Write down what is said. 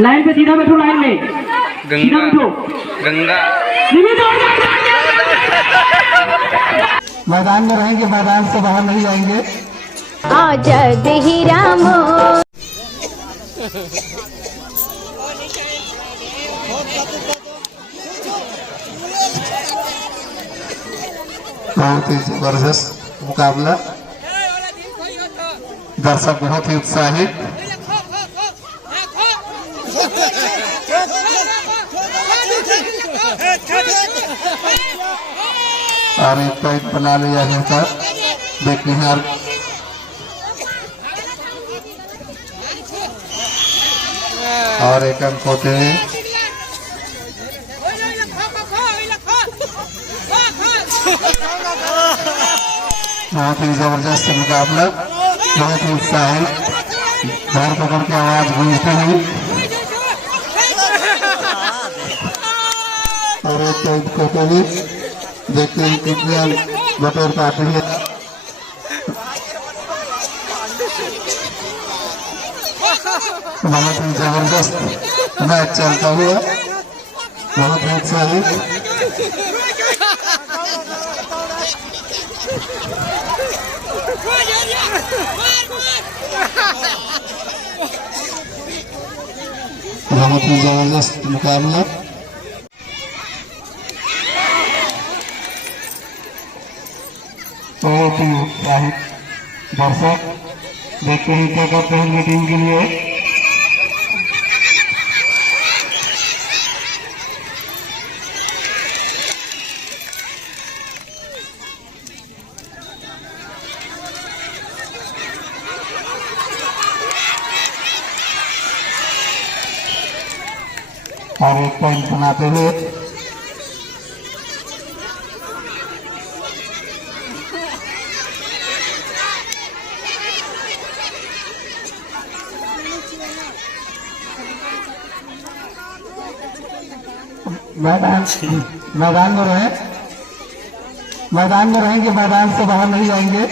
Line पे सीधा बैठो, लाइन में सीधा बैठो। गंगा मैदान में रहेंगे, मैदान से बाहर नहीं जाएंगे। जद ही रामो बहुत ही जबरदस्त मुकाबला, दर्शक बहुत ही उत्साहित। और एक पॉइंट बना लिया जाता, देखते हैं और एक अंक होते हैं। बहुत ही जबरदस्त मुकाबला, बहुत ही उत्साहित, घर पकड़ के आवाज गूंजती हुई। और एक पॉइंट होते हुए देखते हैं कितने बटोर पाती है। बहुत ही जबरदस्त मैच चलता हुआ, बहुत ही उत्साहित। बहुत ही जबरदस्त मुकाबला। बहुत ही उत्साहित दर्शक, देखते हैं क्या करते हैं मीटिंग के लिए। और एक पॉइंट बनाते हुए मैदान में रहे, मैदान में रहेंगे, मैदान से बाहर नहीं जाएंगे।